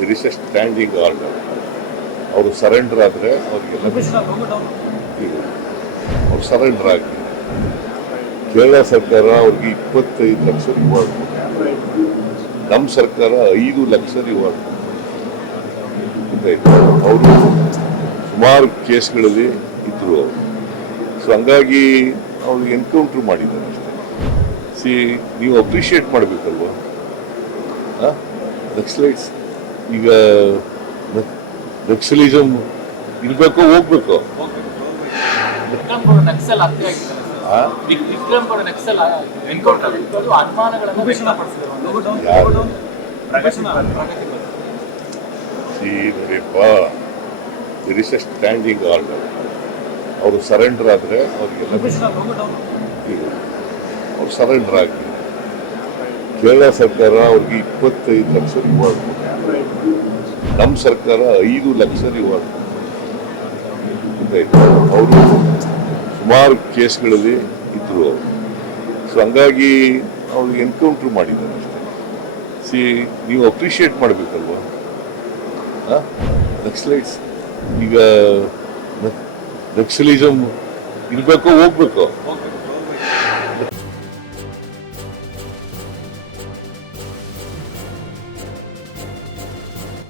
There is a standing order. ಅವರು surrender ಆದರೆ ಅವರಿಗೆಲ್ಲ ಅವ್ರು? ಸರೆಂಡರ್ ಆಗಿ. ಕೇರಳ ಸರ್ಕಾರ ಅವ್ರಿಗೆ ಇಪ್ಪತ್ತೈದು ಲಕ್ಷ ರಿವಾರ್ಡ್ ನಮ್ಮ ಸರ್ಕಾರ ಐದು ಲಕ್ಷ ರಿವಾರ್ಡ್ ಅವರು ಸುಮಾರು ಕೇಸ್ಗಳಲ್ಲಿ ಇದ್ರು ಅವರು. ಸೊ ಹಂಗಾಗಿ ಅವ್ರು ಎನ್ಕೌಂಟ್ರ್ ಮಾಡಿದ್ದಾರೆ ಅಷ್ಟೇ. ಸಿ ನೀವು ಅಪ್ರಿಷಿಯೇಟ್ ಮಾಡಬೇಕಲ್ವ? ನಕ್ಸಲೈಟ್ಸ್ ಈಗ ನಕ್ಸಲಿಸಮ್ ಇರಬೇಕು ಹೋಗ್ಬೇಕು. ಇಸ್ ಸ್ಟ್ಯಾಂಡಿಂಗ್ ಆರ್ಡರ್ ಅವರು ಸರೆಂಡರ್ ಆದರೆ ಅವ್ರಿಗೆ ಅವ್ರು ಸರೆಂಡರ್ ಆಗಿ ಕೇರಳ ಸರ್ಕಾರ ಅವ್ರಿಗೆ ಇಪ್ಪತ್ತೈದು ಲಕ್ಷ ರಿವಾರ್ಡ್ ನಮ್ಮ ಸರ್ಕಾರ ಐದು ಲಕ್ಷ ರಿವಾರ್ಡ್ ಅವರು ಸುಮಾರು ಕೇಸ್ಗಳಲ್ಲಿ ಇದ್ರು ಅವರು. ಸೊ ಹಂಗಾಗಿ ಅವ್ರಿಗೆ ಎನ್ಕೌಂಟ್ರ್ ಮಾಡಿದ್ದಾರೆ ಸಿ ನೀವು ಅಪ್ರಿಷಿಯೇಟ್ ಮಾಡಬೇಕಲ್ವ? ನಕ್ಸಲೈಟ್ಸ್ ಈಗ ನಕ್ಸಲಿಸಮ್ ಇರಬೇಕೋ ಹೋಗ್ಬೇಕು?